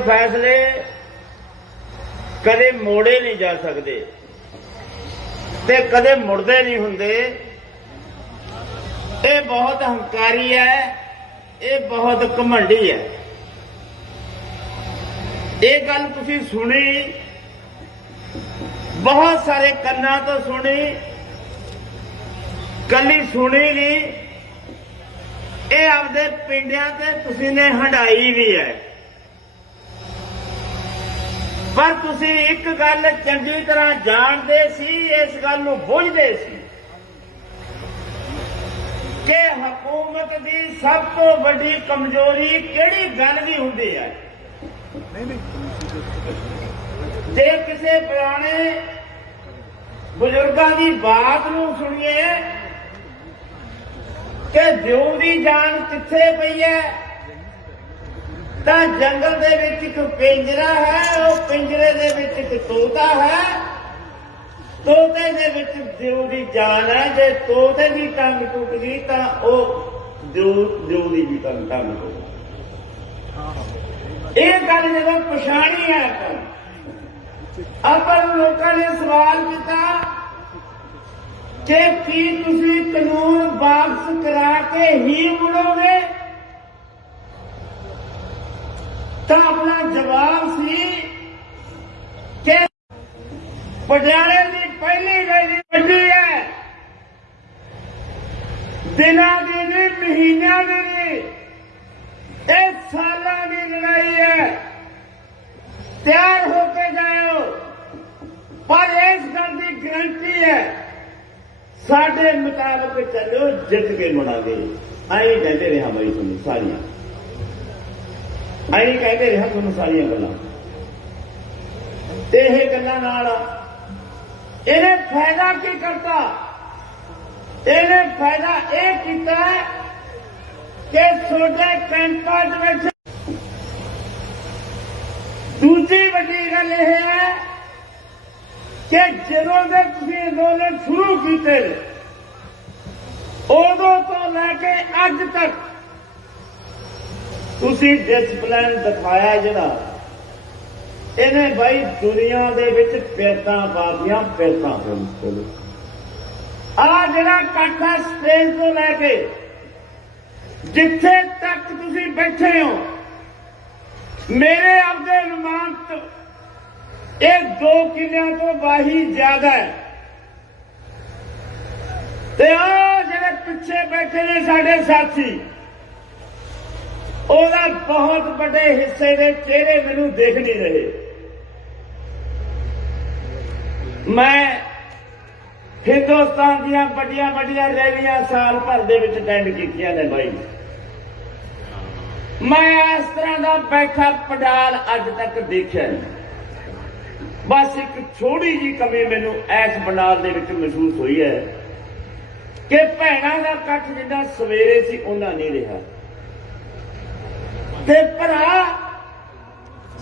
फैसले कदे मोड़े नहीं जा सकते ते कदे मुड़दे नहीं हुंदे। ये बहुत हंकारी है, ये बहुत घमंडी है। ये गल तुसीं सुनी, बहुत सारे कन्ना तो सुनी, कली सुनी नहीं, ये आपदे पिंडियां ते तुसीं ने हंडाई भी है। पर तुसीं एक गल चंगी तरह जानते सी, इस गल नूं बुझदे सी कि हुकूमत की सब तो बड़ी कमजोरी किहड़ी गल भी हुंदी है। जे किसी पुराने बुजुर्गों की बात नूं सुनिए कि दिओ दी जान कित्थे पई है, तां जंगल दे विच एक पिंजरा है, वो पिंजरे दे विच एक तोता है, तोते दे विच दिओ दी जान है। जे तोते की टंग टुट गई तां वो दिओ दी भी टंग टुट। ये गल जदों पछाणी है अपन लोगों ने सवाल किया कि की तुसीं कानून वापस करा के ही मुड़ोगे, तो अपना जवाब सी कि पटियाले की पहली रैली वड्डी है, दिनां दी नहीं, महीनों दी नहीं, एक सालों की लड़ाई है। तैयार होके जाओ, पर इस गल की गारंटी है साडे मुताबिक चलो, जित के मुड़ांगे। आई कहते रहा भाई तुम सारियां, आई कहते रहा तुम सारियां गल्लां, ते इह गल्लां नाल इहने फायदा की करता? इहने फायदा यह कीता कि छोटे कैंपां विच। दूजी वड्डी गल यह है कि जदों दे तुसीं अंदोलन शुरू कीते उदों तो लैके अज तक तुसीं डिसिपलिन दिखाया जिहड़ा, इन्हें भाई दुनिया दे विच पिरतां पातियां, पिरतां खोलो। आ जिहड़ा इकट्ठ है स्टेज तो लैके जिथे तक तुसीं बैठे हो, मेरे आपदे अनुमान तो ये 2 किलियां तो वाही ज्यादा है। ते आ जिहड़े पिछे बैठे ने साडे साथी, ओहदा बहुत बड़े हिस्से दे चेहरे मैनूं देख नहीं रहे। मैं हिंदुस्तान दीयां बड़ियां बड़ियां रैलियां साल भर दे विच अटेंड कीतियां ने भाई, मैं इस तरह का बैठा पंडाल अज तक देखा नहीं। बस एक छोटी जी कमी मैनू इस पंडाल दे विच महसूस हुई है कि भैणां दा इकट्ठ जिन्ना सवेरे सी उन्ना नहीं रहा, ते भरा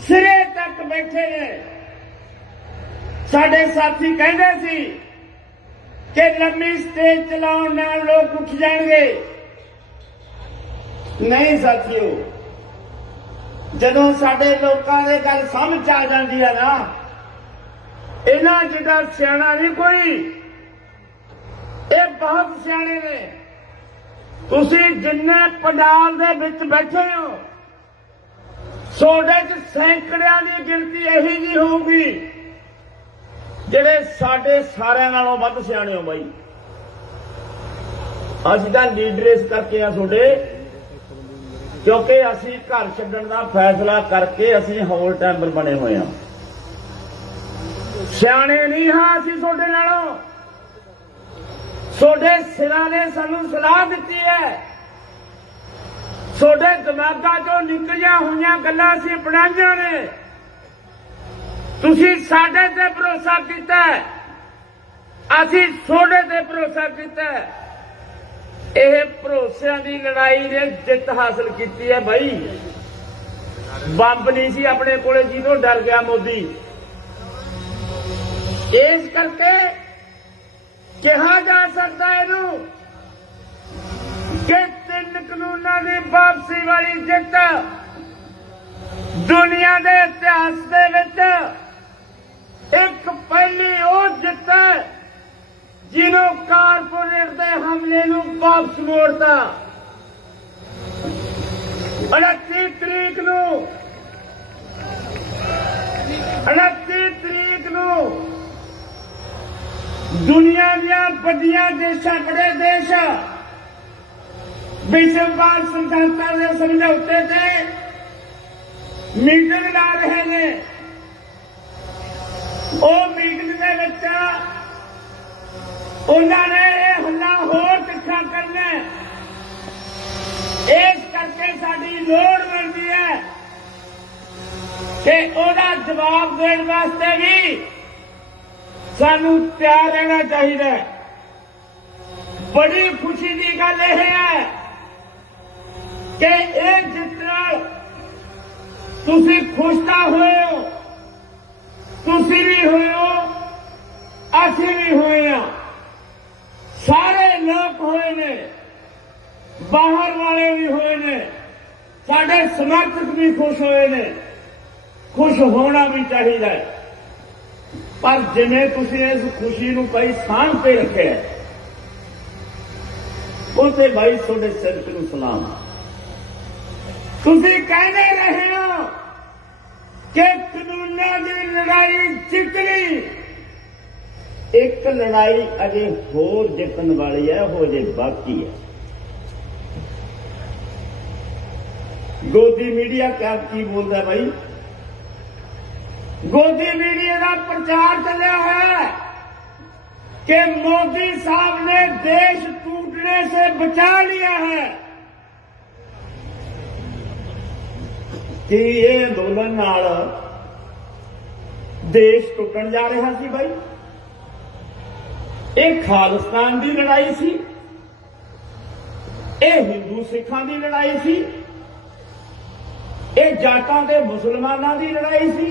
सिरे तक बैठे ने। साडे साथी कहंदे सी कि लंबी स्टेज चलाउण नाल लोग उठ जाणगे। नहीं साथियों, जदों साडे लोकां दे गल समझ आ जांदी है ना, इन्हां जिद्दां सियाणा नहीं कोई, ये बहुत सियाणे ने। तुसीं जिन्ने पंडाल दे विच बैठे हो, सोडे च सैकड़ियां दी गिनती यही जी होगी जिहड़े साडे सारिਆਂ नालों वध सियाणे हो भाई। असीं तां लीडरेस करके आ सोडे, क्योंकि असीं घर छड्डण दा फैसला करके असीं हौल टैंबर बने हुए हैं। सियाणे नहीं हाँ असीं सोडे नालों, सोडे सिरां ने सानूं सलाह दित्ती है, सोडे दिमागां चों निकलियां होईयां गल्लां असीं अपनाईयां ने। तुसीं साडे ते भरोसा कीता है, असीं सोडे ते भरोसा कीता है। यह भरोसिਆਂ की लड़ाई ने जित हासिल की है भाई। बंब नहीं सी अपने कोले, जिन्हों डर गया मोदी। इस करके कहा जा सकता है कि 3 कानूनों की वापसी वाली जित दुनिया के इतिहास दे विच एक पहली वो जित है जिन्हों कारपोरेट के हमले नूं वापस मोड़ता। 29 तरीक नूं 29 तरीक नूं दुनिया दियां वड्डियां देशां बड़े देश विश्ववाद सिद्धांतां दे समझौते ते मीटिंग ला रहे ने। वो मीटिंग दे विच उन्होंने हल्ला होर तिखा करना, इस करके साडी लोड़ बनती है कि ओदा जवाब देने वास्ते भी सानू तैयार रहना चाहिए। बड़ी खुशी की गल यह है कि यह जितना तुसी खुश तां होए हो, तुसी भी होए हो, असीं भी होए हां, सारे लोग होए ने, बाहर वाले भी होए ने, साडे समर्थक भी खुश होए ने। खुश होना भी चाहिए, पर जिवें तुसीं इस खुशी नूं कई सांभ के रखे उसे भाई तुहाडे सिर नूं सलाम। तुसीं कहते रहे हो कि कानूनां दी लड़ाई जितनी, एक लड़ाई अजे होर जितन वाली है, वो अजे बाकी है। गोदी मीडिया क्या की बोलता है भाई? गोदी मीडिया का प्रचार चलिया है कि मोदी साहब ने देश टूटने से बचा लिया है। कि ये अंदोलन नाल देश टुटन जा रहा सी भाई? एक खालिस्तान की लड़ाई सी, ये हिंदू सिखां की लड़ाई सी, ये जाटां ते मुसलमानां की लड़ाई सी,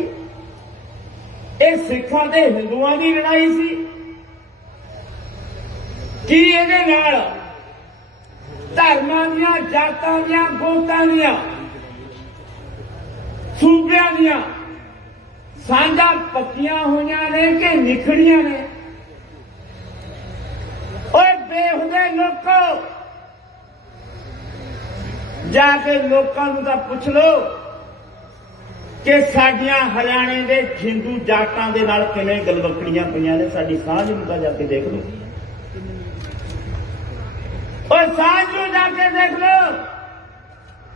ये सिखां ते हिंदुआं की लड़ाई सी। की इहदे नाल धर्मां दियां, जातां दियां, गोतां दियां, सूबियां दियां सांझां पक्कियां होईयां ने कि निखड़ियां ने? ओए बेहुदे लोको, जाके लोकां नूं तां पुछ लो कि साडियां हरियाणे दे हिंदू जाटां दे नाल किवें गलवकड़ियां पईयां ने। साडी सांझ नूं तां जाके देख लो, और सांझ नूं जाके देख लो।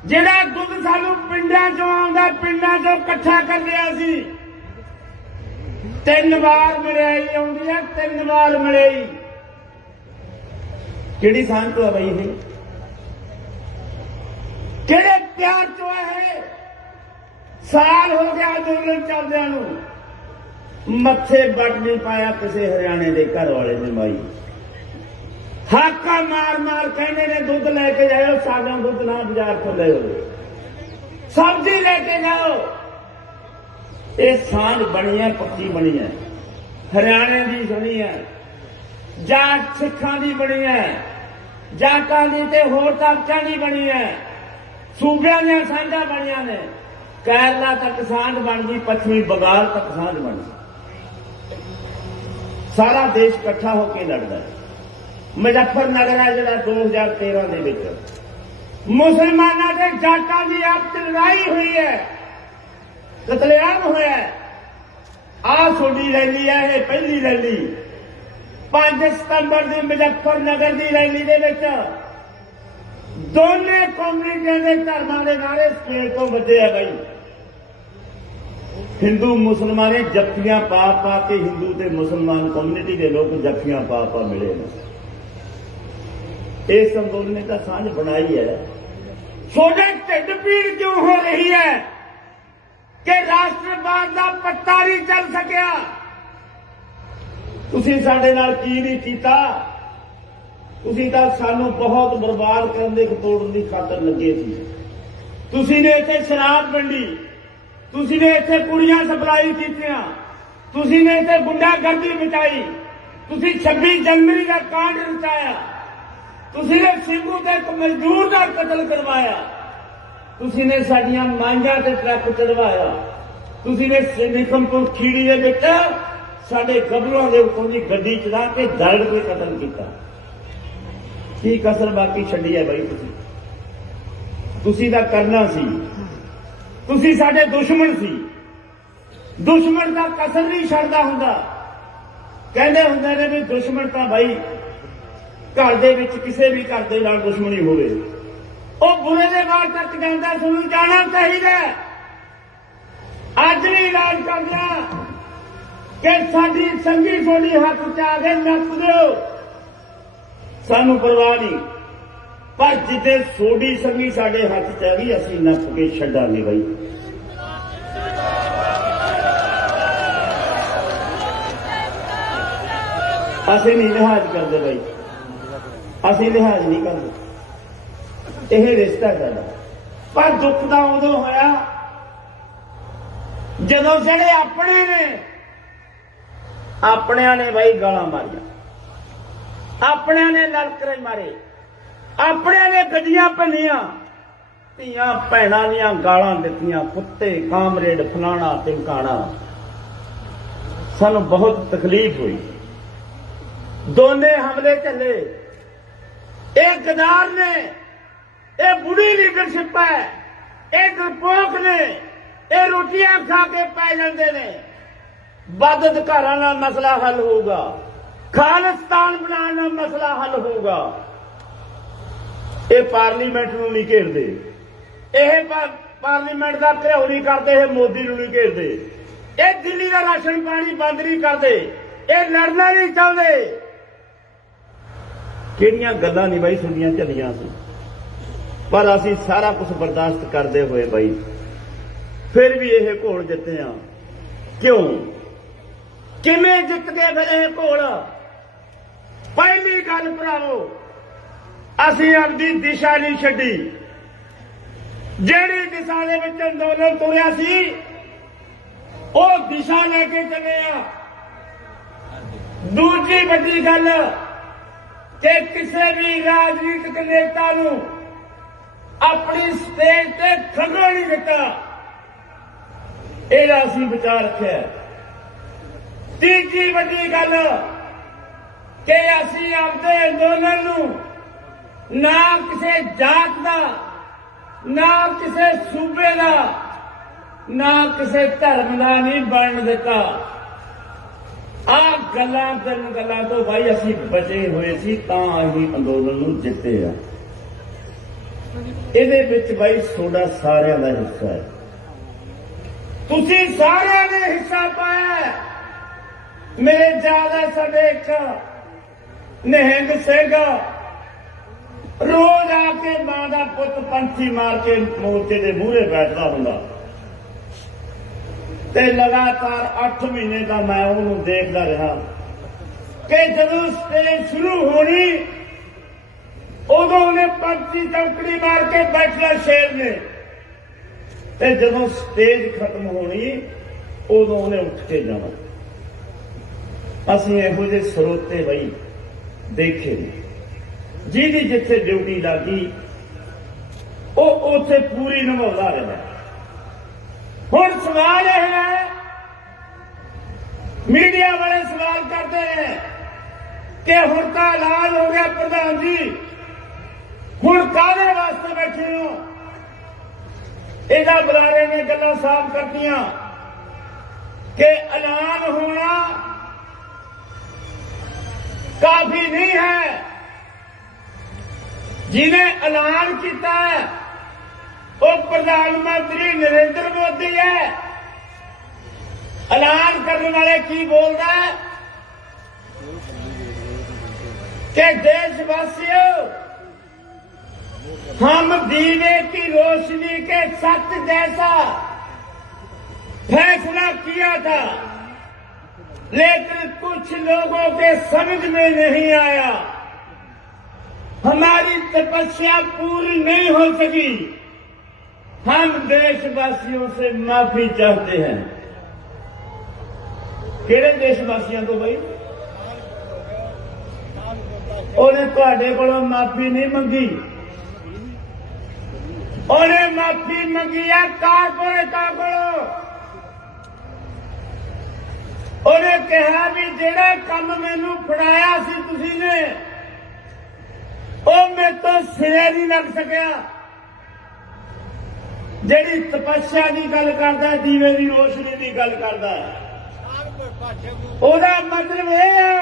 जिहड़ा दुੱਧ सानू पिंडां चों आउंदा, पिंडां चों इकट्ठा कर लिया सी, 3 वार मिलाई आउंदी है, 3 वार मिलाई। किहड़ी सांझ तो है बई? ये किहड़े प्यार चो है? साल हो गया अंदोलन चलदियां नूं, मत्थे बट नहीं पाया किसी हरियाणे के घर वाले ने। माई हाका मार मार कहने ने दुੱਧ लेके जाओ, सादा दुੱਧ ना बाजार तो ले, सब्जी लेके जाओ। ये सांझ बनी है, पक्की बनी है, हरियाणे की बनी है, जाट सिखां की बनी है, जाटां की ते होर तबकिआं की बनी है, सूबिआं दीआं सांझां बणीआं ने। केरला तक सांझ बन गई, पश्चिमी बंगाल तक सांझ बन गई। सारा देश इकट्ठा होकर लड़दा है। मुजफ्फरनगर है जिहड़ा 2013 दे विच मुसलमानां ते जाटां दी आपस लड़ाई हुई है, कतलेआम होया है। आ छोटी रैली है, ये पहली रैली 5 सितंबर की मुजफ्फरनगर की रैली दे विच दोने कम्युनिटियां दे धर्मां दे नारे स्टेज तो वजे है भाई। हिंदू मुसलमान ने जफ्फियां पा पा के, हिंदू ते मुसलमान कम्युनिटी के लोग जफ्फियां पा पा मिले ने। इस अंदोलन ने तो सांझ बनाई है। सोडे ढिड पीड़ क्यों हो रही है कि राष्ट्रवाद का पत्ता नहीं चल सकिया? तुसीं साडे नाल की नहीं कीता? तुसीं तां सानू बहुत बर्बाद करने तोड़न की खातर लगे सी। तुसीं ने इत्थे शराब वंडी, तुसीं ने इत्थे कुड़ियां सप्लाई कीतियां, तुसीं ने इत्थे गुंडागर्दी मचाई, तुसीं 26 जनवरी का कांड रचाया, तुसीं ने सिंघू ते एक मजदूर का कतल करवाया। ਤੁਸੀਂ ਨੇ ਸਾਡੀਆਂ ਮਾਂਝਾਂ ਤੇ ਟਰੱਕ ਚੜਵਾਇਆ, ਤੁਸੀਂ ਨੇ ਨਿਕਮਪੁਰ ਖੀੜੀ ਦੇ ਵਿੱਚ ਸਾਡੇ ਗੱਭਰੂਆਂ ਦੇ ਉੱਤੋਂ ਦੀ ਗੱਡੀ ਚਲਾ ਕੇ ਦਰੜ ਕੇ ਕਤਲ ਕੀਤਾ। ਕੀ ਕਸਰ ਬਾਕੀ ਛੱਡੀ ਹੈ ਬਾਈ? ਤੁਸੀਂ ਤਾਂ ਕਰਨਾ ਸੀ, ਤੁਸੀਂ ਸਾਡੇ ਦੁਸ਼ਮਣ ਸੀ। ਦੁਸ਼ਮਣ ਦਾ ਕਸਰ ਨਹੀਂ ਛੱਡਦਾ ਹੁੰਦਾ। ਕਹਿੰਦੇ ਹੁੰਦੇ ਨੇ ਵੀ ਦੁਸ਼ਮਣ ਤਾਂ ਬਾਈ ਘਰ ਦੇ ਵਿੱਚ ਕਿਸੇ ਵੀ ਘਰ ਦੇ ਨਾਲ ਦੁਸ਼ਮਣੀ ਹੋਵੇ ਉਹ ਬੁਰੇ ਦੇ ਬਾਹਰ ਤੱਕ ਜਾਂਦਾ। ਤੁਹਾਨੂੰ ਜਾਣਾ ਚਾਹੀਦਾ। ਅੱਜ ਵੀ ਰਾਜ ਕਰਦਿਆਂ ਕਿ ਸਾਡੀ ਸੰਗੀ ਤੁਹਾਡੀ ਹੱਥ ਚ ਆ ਕੇ ਨੱਪ ਦਿਓ, ਸਾਨੂੰ ਪਰਵਾਹ ਨਹੀਂ, ਪਰ ਜਿੱਦੇ ਸੋਡੀ ਸੰਗੀ ਸਾਡੇ ਹੱਥ ਚ ਆ ਗਈ ਅਸੀਂ ਨੱਪ ਕੇ ਛੱਡਾਂਗੇ ਬਾਈ। ਅਸੀਂ ਨਹੀਂ ਲਿਹਾਜ਼ ਕਰਦੇ ਬਾਈ, ਅਸੀਂ ਲਿਹਾਜ਼ ਨਹੀਂ ਕਰਦੇ। ਇਹ ਰਿਸ਼ਤਾ ਸਾਡਾ। ਪਰ ਦੁੱਖ ਤਾਂ ਉਦੋਂ ਹੋਇਆ ਜਦੋਂ ਜਿਹੜੇ ਆਪਣਿਆਂ ਨੇ ਬਾਈ ਗਾਲਾਂ ਮਾਰੀਆਂ, ਆਪਣਿਆਂ ਨੇ ਲਲਕਰੇ ਮਾਰੇ, ਆਪਣਿਆਂ ਨੇ ਗੱਡੀਆਂ ਭੰਨੀਆਂ, ਧੀਆਂ ਭੈਣਾਂ ਦੀਆਂ ਗਾਲਾਂ ਦਿੱਤੀਆਂ, ਕੁੱਤੇ ਕਾਮਰੇਡ ਫਲਾਣਾ ਟਿਮਕਾਣਾ। ਸਾਨੂੰ ਬਹੁਤ ਤਕਲੀਫ ਹੋਈ। ਦੋਨੇ ਹਮਲੇ ਚੱਲੇ। ਇਹ ਗਦਾਰ ਨੇ, ਇਹ ਬੁੜੀ ਲੀਡਰਸ਼ਿਪ ਹੈ, ਇਹ ਡਰਪੋਕ ਨੇ, ਇਹ ਰੋਟੀਆਂ ਖਾ ਕੇ ਪੈ ਜਾਂਦੇ ਨੇ। ਵੱਧ ਅਧਿਕਾਰਾਂ ਨਾਲ ਮਸਲਾ ਹੱਲ ਹੋਊਗਾ, ਖਾਲਿਸਤਾਨ ਬਣਾਉਣ ਨਾਲ ਮਸਲਾ ਹੱਲ ਹੋਊਗਾ। ਇਹ ਪਾਰਲੀਮੈਂਟ ਨੂੰ ਨਹੀਂ ਘੇਰਦੇ, ਇਹ ਪਾਰਲੀਮੈਂਟ ਦਾ ਘਿਰਾਓ ਨਹੀਂ ਕਰਦੇ, ਇਹ ਮੋਦੀ ਨੂੰ ਨਹੀਂ ਘੇਰਦੇ, ਇਹ ਦਿੱਲੀ ਦਾ ਰਾਸ਼ਨ ਪਾਣੀ ਬੰਦ ਨਹੀਂ ਕਰਦੇ, ਇਹ ਲੜਨਾ ਨਹੀਂ ਚਾਹੁੰਦੇ। ਕਿਹੜੀਆਂ ਗੱਲਾਂ ਨਹੀਂ ਬਾਈ ਸੁਣੀਆਂ ਝੱਲੀਆਂ ਸੀ, ਪਰ ਅਸੀਂ ਸਾਰਾ ਕੁਝ ਬਰਦਾਸ਼ਤ ਕਰਦੇ ਹੋਏ ਬਾਈ ਫਿਰ ਵੀ ਇਹ ਘੋਲ ਜਿੱਤੇ ਆ। ਕਿਉਂ? ਕਿਵੇਂ ਜਿੱਤ ਗਏ ਫਿਰ ਇਹ ਘੋਲ? ਪਹਿਲੀ ਗੱਲ ਭਰਾਵੋ, ਅਸੀਂ ਆਪਣੀ ਦਿਸ਼ਾ ਨਹੀਂ ਛੱਡੀ। ਜਿਹੜੀ ਦਿਸ਼ਾ ਦੇ ਵਿੱਚ ਅੰਦੋਲਨ ਤੁਰਿਆ ਸੀ ਉਹ ਦਿਸ਼ਾ ਲੈ ਕੇ ਚੱਲੇ ਆ। ਦੂਜੀ ਵੱਡੀ ਗੱਲ ਕਿ ਕਿਸੇ ਵੀ ਰਾਜਨੀਤਿਕ ਨੇਤਾ ਨੂੰ ਆਪਣੀ ਸਟੇਜ ਤੇ ਖੜ੍ਹਨ ਨਹੀਂ ਦਿੱਤਾ, ਇਹਦਾ ਅਸੀਂ ਵਿਚਾਰ ਰੱਖਿਆ। ਤੀਜੀ ਵੱਡੀ ਗੱਲ ਕਿ ਅਸੀਂ ਆਪਣੇ ਅੰਦੋਲਨ ਨੂੰ ਨਾ ਕਿਸੇ ਜਾਤ ਦਾ, ਨਾ ਕਿਸੇ ਸੂਬੇ ਦਾ, ਨਾ ਕਿਸੇ ਧਰਮ ਦਾ ਨਹੀਂ ਬਣਨ ਦਿੱਤਾ। ਆਹ ਤਿੰਨ ਗੱਲਾਂ ਤੋਂ ਬਾਈ ਅਸੀਂ ਬਚੇ ਹੋਏ ਸੀ, ਤਾਂ ਅਸੀਂ ਅੰਦੋਲਨ ਨੂੰ ਜਿੱਤੇ ਆ। ਇਹਦੇ ਵਿੱਚ ਬਾਈ ਤੁਹਾਡਾ ਸਾਰਿਆਂ ਦਾ ਹਿੱਸਾ ਹੈ, ਤੁਸੀਂ ਸਾਰਿਆਂ ਨੇ ਹਿੱਸਾ ਪਾਇਆ। ਮੇਰੇ ਜਿਆਦਾ ਸਾਡੇ ਇੱਕ ਨਿਹੰਗ ਸਿੰਘ ਰੋਜ਼ ਆ ਕੇ ਮਾਂ ਦਾ ਪੁੱਤ ਪੰਛੀ ਮਾਰ ਕੇ ਮੋਰਚੇ ਦੇ ਮੂਹਰੇ ਬੈਠਦਾ ਹੁੰਦਾ ਤੇ ਲਗਾਤਾਰ 8 ਮਹੀਨੇ ਦਾ ਮੈਂ ਉਹਨੂੰ ਦੇਖਦਾ ਰਿਹਾ ਕਿ ਜਦੋਂ ਸਟੇਜ ਸ਼ੁਰੂ ਹੋਣੀ ਉਦੋਂ ਉਹਨੇ ਪੰਛੀ ਚੌਕੜੀ ਮਾਰ ਕੇ ਬੈਠਣਾ ਸ਼ੇਰ ਨੇ, ਤੇ ਜਦੋਂ ਸਟੇਜ ਖਤਮ ਹੋਣੀ ਉਦੋਂ ਉਹਨੇ ਉੱਠ ਕੇ ਜਾਣਾ। ਅਸੀਂ ਇਹੋ ਜਿਹੇ ਸਰੋਤੇ ਬਈ ਦੇਖੇ ਨੇ, ਜਿਹਦੀ ਜਿੱਥੇ ਡਿਊਟੀ ਲੱਗੀ ਉਹ ਉੱਥੇ ਪੂਰੀ ਨਿਭਾਉਂਦਾ ਰਿਹਾ। ਹੁਣ ਸਵਾਲ ਇਹ ਹੈ, ਮੀਡੀਆ ਵਾਲੇ ਸਵਾਲ ਕਰਦੇ ਨੇ ਕਿ ਹੁਣ ਤਾਂ ਐਲਾਨ ਹੋ ਗਿਆ ਪ੍ਰਧਾਨ ਜੀ, ਹੁਣ ਕਾਹਦੇ ਵਾਸਤੇ ਬੈਠੇ ਹੋ? ਇਹਦਾ ਬੁਲਾਰੇ ਨੇ ਗੱਲਾਂ ਸਾਫ਼ ਕਰਤੀਆਂ ਕਿ ਐਲਾਨ ਹੋਣਾ ਕਾਫੀ ਨਹੀਂ ਹੈ। ਜਿਹਨੇ ਐਲਾਨ ਕੀਤਾ ਹੈ ਉਹ ਪ੍ਰਧਾਨ ਮੰਤਰੀ ਨਰਿੰਦਰ ਮੋਦੀ ਹੈ। ਐਲਾਨ ਕਰਨ ਵਾਲੇ ਕੀ ਬੋਲਦਾ ਹੈ कि देशवासियों, हम दीने की रोशनी के सत्य जैसा फैसला किया था, लेकिन कुछ लोगों के समझ में नहीं आया, हमारी तपस्या पूरी नहीं हो सकी। हम देशवासियों से माफी चाहते हैं। किहड़े देशवासियों को भाई? ਉਹਨੇ ਤੁਹਾਡੇ ਕੋਲੋਂ ਮਾਫੀ ਨਹੀਂ ਮੰਗੀ, ਉਹਨੇ ਮਾਫੀ ਮੰਗੀ ਆ ਕਾਰਪੋਰੇਟਾਂ ਕੋਲੋਂ। ਉਹਨੇ ਕਿਹਾ ਵੀ ਜਿਹੜਾ ਕੰਮ ਮੈਨੂੰ ਫੜਾਇਆ ਸੀ ਤੁਸੀਂ ਨੇ ਉਹ ਮੇਰੇ ਤੋਂ ਸਿਰੇ ਨਹੀਂ ਲੱਗ ਸਕਿਆ। ਜਿਹੜੀ ਤਪੱਸਿਆ ਦੀ ਗੱਲ ਕਰਦਾ, ਦੀਵੇ ਦੀ ਰੋਸ਼ਨੀ ਦੀ ਗੱਲ ਕਰਦਾ, ਉਹਦਾ ਮਤਲਬ ਇਹ ਹੈ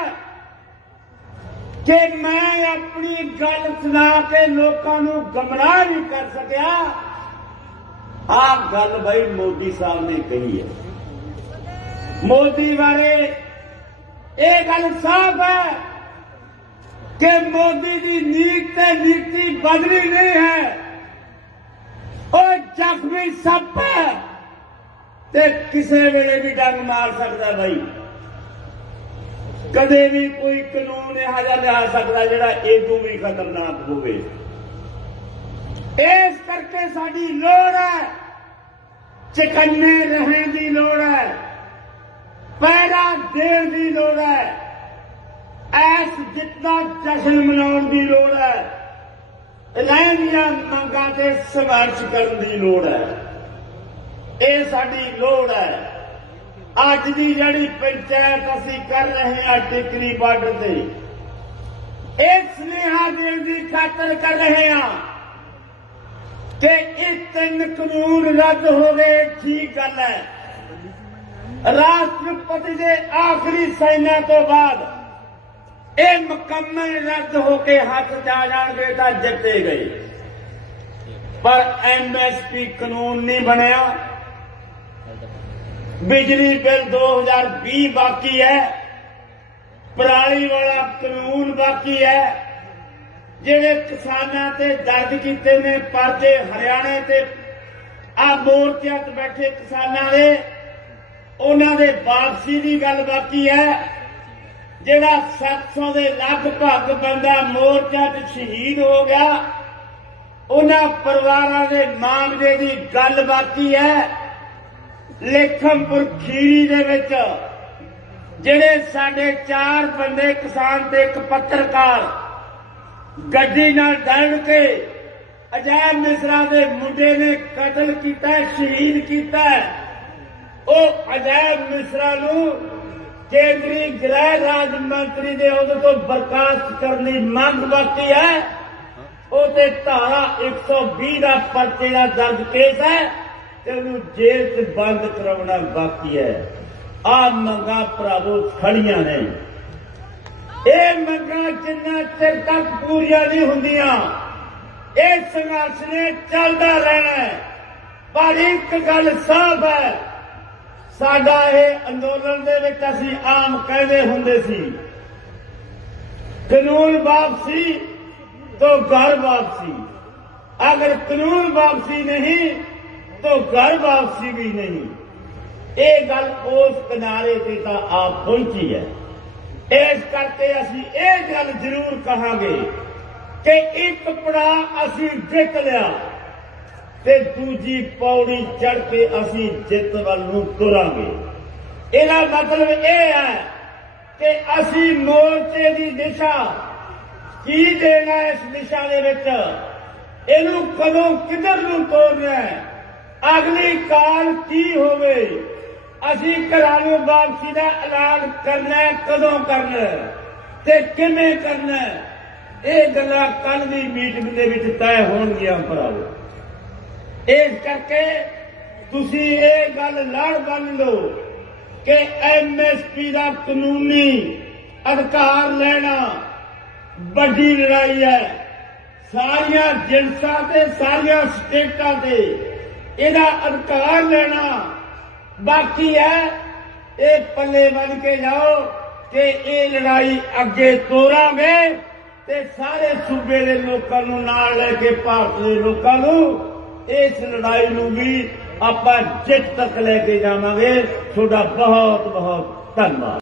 ਕਿ ਮੈਂ ਆਪਣੀ ਗੱਲ ਸੁਣਾ ਕੇ ਲੋਕਾਂ ਨੂੰ ਗਮਰਾਹ ਨਹੀਂ ਕਰ ਸਕਿਆ। ਆਹ ਗੱਲ ਬਈ ਮੋਦੀ ਸਾਹਿਬ ਨੇ ਕਹੀ ਹੈ। ਮੋਦੀ ਬਾਰੇ ਇਹ ਗੱਲ ਸਾਫ਼ ਹੈ ਕਿ ਮੋਦੀ ਦੀ ਨੀਤੀ ਬਦਲੀ ਨਹੀਂ ਹੈ। ਉਹ ਜ਼ਖਮੀ ਸੱਪ ਹੈ ਤੇ ਕਿਸੇ ਵੇਲੇ ਵੀ ਡੰਗ ਮਾਰ ਸਕਦਾ। ਬਈ ਕਦੇ ਵੀ ਕੋਈ ਕਾਨੂੰਨ ਇਹੋ ਜਿਹਾ ਲਿਆ ਸਕਦਾ ਜਿਹੜਾ ਇਦੋਂ ਵੀ ਖਤਰਨਾਕ ਹੋਵੇ। ਇਸ ਕਰਕੇ ਸਾਡੀ ਲੋੜ ਹੈ, ਚਕੰਨੇ ਰਹਿਣ ਦੀ ਲੋੜ ਹੈ, ਪਹਿਰਾ ਦੇਣ ਦੀ ਲੋੜ ਹੈ, ਐਸ ਜਿੱਦਾਂ ਜਸ਼ਨ ਮਨਾਉਣ ਦੀ ਲੋੜ ਹੈ, ਰਹਿੰਦੀਆਂ ਮੰਗਾਂ ਤੇ ਸੰਘਰਸ਼ ਕਰਨ ਦੀ ਲੋੜ ਹੈ। ਇਹ ਸਾਡੀ ਲੋੜ ਹੈ। ਅੱਜ ਦੀ ਜਿਹੜੀ ਪੰਚਾਇਤ ਅਸੀਂ ਕਰ ਰਹੇ ਹਾਂ ਟਿਕਰੀ ਬਾਰਡਰ ਤੇ, ਇਹ ਸੁਨੇਹਾ ਦੇਣ ਦੀ ਖਾਤਰ ਕਰ ਰਹੇ ਹਾਂ ਕਿ ਇਹ 3 ਕਾਨੂੰਨ ਰੱਦ ਹੋ ਗਏ। ਠੀਕ ਗੱਲ ਹੈ। ਰਾਸ਼ਟਰਪਤੀ ਦੇ ਆਖਰੀ ਸਾਈਨਾਂ ਤੋਂ ਬਾਅਦ ਇਹ ਮੁਕੰਮਲ ਰੱਦ ਹੋ ਕੇ ਹੱਥ 'ਚ ਆ ਜਾਣਗੇ ਤਾਂ ਜਿੱਤੇ ਗਏ। ਪਰ MSP ਕਾਨੂੰਨ ਨਹੀਂ ਬਣਿਆ। ਬਿਜਲੀ ਬਿੱਲ 2020 ਬਾਕੀ ਹੈ। ਪਰਾਲੀ ਵਾਲਾ ਕਾਨੂੰਨ ਬਾਕੀ ਹੈ। ਜਿਹੜੇ ਕਿਸਾਨਾਂ ਤੇ ਦਰਜ ਕੀਤੇ ਨੇ ਪਰਚੇ ਹਰਿਆਣੇ ਤੇ ਆ ਮੋਰਚਿਆਂ ਤੇ ਬੈਠੇ ਕਿਸਾਨਾਂ ਦੇ, ਉਹਨਾਂ ਦੇ ਵਾਪਸੀ ਦੀ ਗੱਲ ਬਾਕੀ ਹੈ। ਜਿਹੜਾ 700 ਦੇ ਲਗਭਗ ਬੰਦਾ ਮੋਰਚਾ ਤੇ ਸ਼ਹੀਦ ਹੋ ਗਿਆ, ਉਹਨਾਂ ਪਰਿਵਾਰਾਂ ਦੇ ਮਾਮਲੇ ਦੀ ਗੱਲ ਬਾਕੀ ਹੈ। ਲੇਖਮਪੁਰ ਖੀਰੀ ਦੇ ਵਿੱਚ ਜਿਹੜੇ ਸਾਡੇ 4 ਬੰਦੇ ਕਿਸਾਨ ਤੇ ਇੱਕ ਪੱਤਰਕਾਰ ਗੱਡੀ ਨਾਲ ਦੌੜ ਕੇ ਅਜੈਬ ਮਿਸਰਾ ਦੇ ਮੁੰਡੇ ਨੇ ਕਤਲ ਕੀਤਾ, ਸ਼ਹੀਦ ਕੀਤਾ। ਉਹ ਅਜੈਬ ਮਿਸਰਾ ਨੂੰ ਕੇਂਦਰੀ ਗ੍ਰਹਿ ਰਾਜ ਮੰਤਰੀ ਦੇ ਅਹੁਦੇ ਤੋਂ ਬਰਖਾਸਤ ਕਰਨ ਦੀ ਮੰਗ ਬਾਕੀ ਹੈ। ਉਹ ਤੇ ਧਾਰਾ 120 ਦਾ ਪਰਚੇ ਦਾ ਦਰਜ ਕੇਸ ਹੈ ਤੇ ਉਹਨੂੰ ਜੇਲ੍ਹ 'ਚ ਬੰਦ ਕਰਾਉਣਾ ਬਾਕੀ ਹੈ। ਆਹ ਮੰਗਾਂ ਭਰਾਵੋ ਖੜੀਆਂ ਨੇ। ਇਹ ਮੰਗਾਂ ਜਿੰਨਾ ਚਿਰ ਤੱਕ ਪੂਰੀਆਂ ਨਹੀਂ ਹੁੰਦੀਆਂ ਇਹ ਸੰਘਰਸ਼ ਨੇ ਚੱਲਦਾ ਰਹਿਣਾ। ਪਰ ਇੱਕ ਗੱਲ ਸਾਫ਼ ਹੈ, ਸਾਡਾ ਇਹ ਅੰਦੋਲਨ ਦੇ ਵਿੱਚ ਅਸੀਂ ਆਮ ਕਹਿੰਦੇ ਹੁੰਦੇ ਸੀ, ਕਾਨੂੰਨ ਵਾਪਸੀ तो घर वापसी। अगर कानून वापसी नहीं तो घर वापसी भी नहीं। ये गल उस किनारे ते तां आप पहुंची है। इस करके असीं ये गल जरूर कहांगे कि एक पड़ाव असीं जित लिया ते दूजी पौड़ी चढ़ के असीं जित वल नूं तुरांगे। इहदा मतलब ये है कि असीं मोर्चे की दिशा की देना, इस दिशा दे विच इहनूं कदों किधर नूं तोड़ना है, अगली काल की होवे, असीं घरां नूं वापसी दा ऐलान करना है, कदों करना है ते किवें करना है। ये गल्लां कल दी मीटिंग दे विच तय होणगीਆਂ भरावो। इस करके तुसीं ये गल लड़ बन लो कि MSP दा कानूनी अधिकार लेना बड़ी लड़ाई है। सारिया जिनसा से सारिया स्टेटा से इहदा अधिकार लेना बाकी है। ये पल्ले बन के जाओ कि ये लड़ाई अगे तोरांगे ते सारे सूबे के लोगों नूं नाल लेके भारत के लोगों नूं इस लड़ाई नूं भी आपां जित तक लेके जावांगे। तुहाडा बहुत बहुत धन्यवाद।